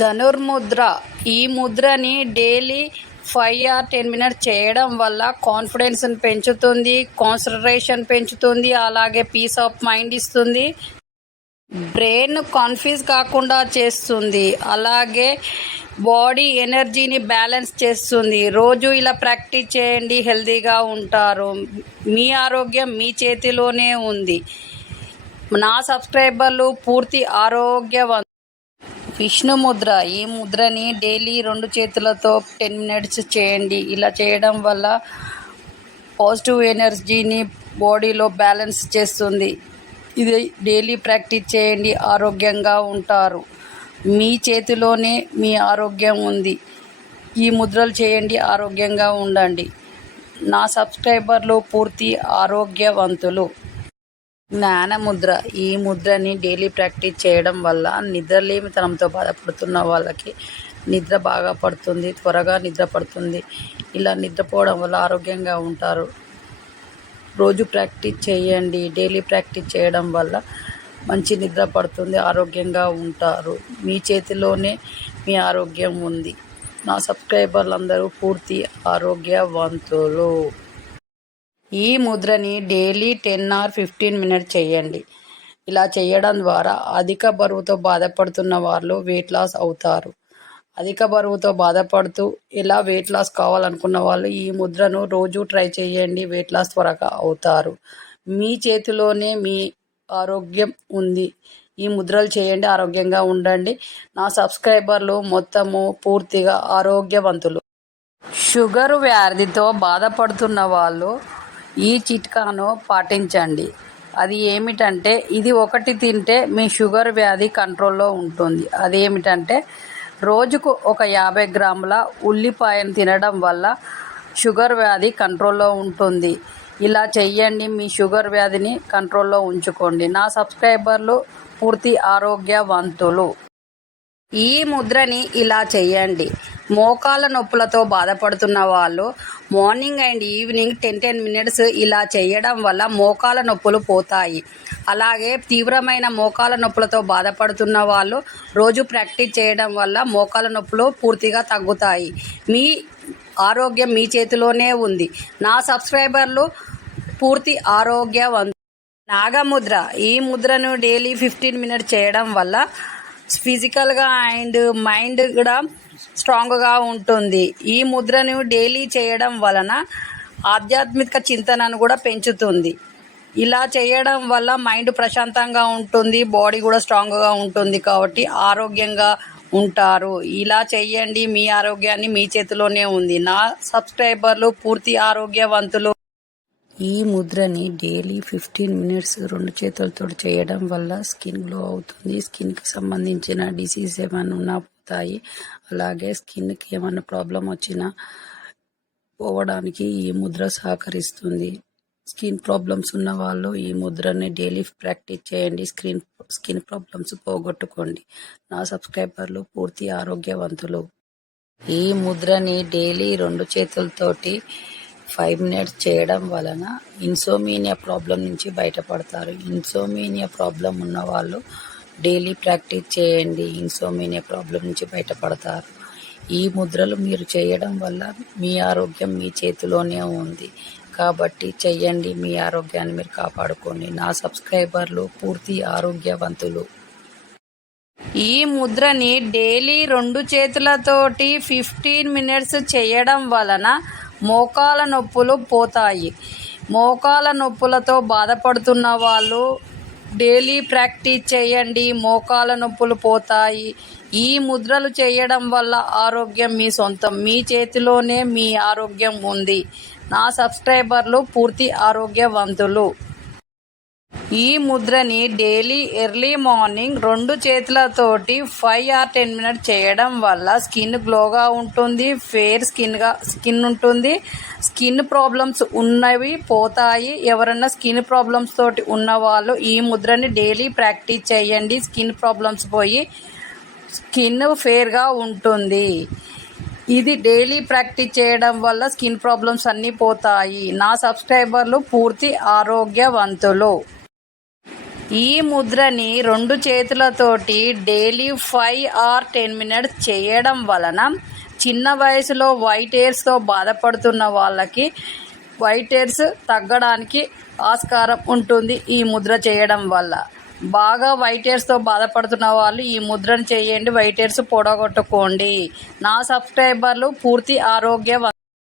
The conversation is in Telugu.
ధనుర్ముద్ర. ఈ ముద్రని డైలీ 5 or 10 minutes చేయడం వల్ల కాన్ఫిడెన్స్ని పెంచుతుంది, కాన్సన్ట్రేషన్ పెంచుతుంది, అలాగే పీస్ ఆఫ్ మైండ్ ఇస్తుంది, బ్రెయిన్ కన్ఫ్యూజ్ కాకుండా చేస్తుంది, అలాగే బాడీ ఎనర్జీని బ్యాలెన్స్ చేస్తుంది. రోజు ఇలా ప్రాక్టీస్ చేయండి, హెల్తీగా ఉంటారు. మీ ఆరోగ్యం మీ చేతిలోనే ఉంది. నా సబ్స్క్రైబర్లు పూర్తి ఆరోగ్యవంతులు. విష్ణు ముద్ర. ఈ ముద్రని డైలీ 2 చేతులతో 10 minutes చేయండి. ఇలా చేయడం వల్ల పాజిటివ్ ఎనర్జీని బాడీలో బ్యాలెన్స్ చేస్తుంది. ఇది డైలీ ప్రాక్టీస్ చేయండి, ఆరోగ్యంగా ఉంటారు. మీ చేతిలోనే మీ ఆరోగ్యం ఉంది. ఈ ముద్రలు చేయండి, ఆరోగ్యంగా ఉండండి. నా సబ్స్క్రైబర్లు పూర్తి ఆరోగ్యవంతులు. జ్ఞానముద్ర. ఈ ముద్రని డైలీ ప్రాక్టీస్ చేయడం వల్ల నిద్రలేమితనంతో బాధపడుతున్న వాళ్ళకి నిద్ర బాగా పడుతుంది, త్వరగా నిద్ర పడుతుంది. ఇలా నిద్రపోవడం వల్ల ఆరోగ్యంగా ఉంటారు. రోజు ప్రాక్టీస్ చేయండి. డైలీ ప్రాక్టీస్ చేయడం వల్ల మంచి నిద్ర పడుతుంది, ఆరోగ్యంగా ఉంటారు. మీ చేతిలోనే మీ ఆరోగ్యం ఉంది. నా సబ్స్క్రైబర్లందరూ పూర్తి ఆరోగ్యవంతులు. ఈ ముద్రని డైలీ 10 or 15 minutes చేయండి. ఇలా చేయడం ద్వారా అధిక బరువుతో బాధపడుతున్న వాళ్ళు వెయిట్ లాస్ అవుతారు. అధిక బరువుతో బాధపడుతూ ఇలా వెయిట్ లాస్ కావాలనుకున్న వాళ్ళు ఈ ముద్రను రోజు ట్రై చేయండి, వెయిట్ లాస్ త్వరగా అవుతారు. మీ చేతిలోనే మీ ఆరోగ్యం ఉంది. ఈ ముద్రలు చేయండి, ఆరోగ్యంగా ఉండండి. నా సబ్స్క్రైబర్లు మొత్తము పూర్తిగా ఆరోగ్యవంతులు. షుగర్ వ్యాధితో బాధపడుతున్న వాళ్ళు ఈ చిట్కాను పాటించండి. అది ఏమిటంటే, ఇది ఒకటి తింటే మీ షుగర్ వ్యాధి కంట్రోల్లో ఉంటుంది. అదేమిటంటే, రోజుకు ఒక 50 గ్రాముల ఉల్లిపాయను తినడం వల్ల షుగర్ వ్యాధి కంట్రోల్లో ఉంటుంది. ఇలా చెయ్యండి, మీ షుగర్ వ్యాధిని కంట్రోల్లో ఉంచుకోండి. నా సబ్స్క్రైబర్లు పూర్తి ఆరోగ్యవంతులు. ఈ ముద్రని ఇలా చెయ్యండి. మోకాళ్ళ నొప్పులతో బాధపడుతున్న వాళ్ళు మార్నింగ్ అండ్ ఈవినింగ్ 10 minutes ఇలా చేయడం వల్ల మోకాళ్ళ నొప్పులు పోతాయి. అలాగే తీవ్రమైన మోకాళ్ళ నొప్పులతో బాధపడుతున్న వాళ్ళు రోజు ప్రాక్టీస్ చేయడం వల్ల మోకాళ్ళ నొప్పులు పూర్తిగా తగ్గుతాయి. మీ ఆరోగ్యం మీ చేతిలోనే ఉంది. నా సబ్స్క్రైబర్లు పూర్తి ఆరోగ్యవంతులు. నాగముద్ర. ఈ ముద్రను డైలీ 15 minutes చేయడం వల్ల ఫిజికల్గా అండ్ మైండ్ కూడా స్ట్రాంగ్గా ఉంటుంది. ఈ ముద్రను డైలీ చేయడం వలన ఆధ్యాత్మిక చింతనను కూడా పెంచుతుంది. ఇలా చేయడం వల్ల మైండ్ ప్రశాంతంగా ఉంటుంది, బాడీ కూడా స్ట్రాంగ్గా ఉంటుంది. కాబట్టి ఆరోగ్యంగా ఉంటారు. ఇలా చెయ్యండి, మీ ఆరోగ్యాన్ని మీ చేతిలోనే ఉంది. నా సబ్స్క్రైబర్లు పూర్తి ఆరోగ్యవంతులు. ఈ ముద్రని డైలీ 15 minutes 2 చేతులతో చేయడం వల్ల స్కిన్ గ్లో అవుతుంది. స్కిన్కి సంబంధించిన డిసీజ్ ఏమైనా ఉన్నా పోతాయి. అలాగే స్కిన్కి ఏమైనా ప్రాబ్లం వచ్చినా పోవడానికి ఈ ముద్ర సహకరిస్తుంది. స్కిన్ ప్రాబ్లమ్స్ ఉన్న వాళ్ళు ఈ ముద్రని డైలీ ప్రాక్టీస్ చేయండి. స్కిన్ ప్రాబ్లమ్స్ పోగొట్టుకోండి. నా సబ్స్క్రైబర్లు పూర్తి ఆరోగ్యవంతులు. ఈ ముద్రని డైలీ 2 చేతులతోటి 5 minutes చేయడం వలన ఇన్సోమీనియా ప్రాబ్లం నుంచి బయటపడతారు. ఇన్సోమీనియా ప్రాబ్లం ఉన్న వాళ్ళు డైలీ ప్రాక్టీస్ చేయండి. ఇన్సోమీనియా ప్రాబ్లం నుంచి బయటపడతారు. ఈ ముద్రలు మీరు చేయడం వల్ల మీ ఆరోగ్యం మీ చేతిలోనే ఉంది. కాబట్టి చెయ్యండి, మీ ఆరోగ్యాన్ని మీరు కాపాడుకోండి. నా సబ్స్క్రైబర్లు పూర్తి ఆరోగ్యవంతులు. ఈ ముద్రని డైలీ 2 చేతులతోటి 15 minutes చేయడం వలన మోకాళ్ళ నొప్పులు పోతాయి. మోకాళ్ళ నొప్పులతో బాధపడుతున్న వాళ్ళు డైలీ ప్రాక్టీస్ చేయండి, మోకాళ్ళ నొప్పులు పోతాయి. ఈ ముద్రలు చేయడం వల్ల ఆరోగ్యం మీ సొంతం. మీ చేతిలోనే మీ ఆరోగ్యం ఉంది. నా సబ్స్క్రైబర్లు పూర్తి ఆరోగ్యవంతులు. ఈ ముద్రని డైలీ ఎర్లీ మార్నింగ్ 2 చేతులతోటి 5 or 10 minutes చేయడం వల్ల స్కిన్ గ్లోగా ఉంటుంది, ఫెయిర్ స్కిన్ ఉంటుంది. స్కిన్ ప్రాబ్లమ్స్ ఉన్నవి పోతాయి. ఎవరన్నా స్కిన్ ప్రాబ్లమ్స్ తోటి ఉన్నవాళ్ళు ఈ ముద్రని డైలీ ప్రాక్టీస్ చేయండి. స్కిన్ ప్రాబ్లమ్స్ పోయి స్కిన్ ఫెయిర్గా ఉంటుంది. ఇది డైలీ ప్రాక్టీస్ చేయడం వల్ల స్కిన్ ప్రాబ్లమ్స్ అన్నీ పోతాయి. నా సబ్స్క్రైబర్లు పూర్తి ఆరోగ్యవంతులు. ఈ ముద్రని 2 చేతులతోటి డైలీ 5 or 10 minutes చేయడం వలన చిన్న వయసులో వైట్ హెయిర్స్తో బాధపడుతున్న వాళ్ళకి వైట్ హెయిర్స్ తగ్గడానికి ఆస్కారం ఉంటుంది ఈ ముద్ర చేయడం వల్ల. బాగా వైట్ హెయిర్స్తో బాధపడుతున్న వాళ్ళు ఈ ముద్రను చేయండి, వైట్ హెయిర్స్ పొడగొట్టుకోండి. నా సబ్స్క్రైబర్లు పూర్తి ఆరోగ్య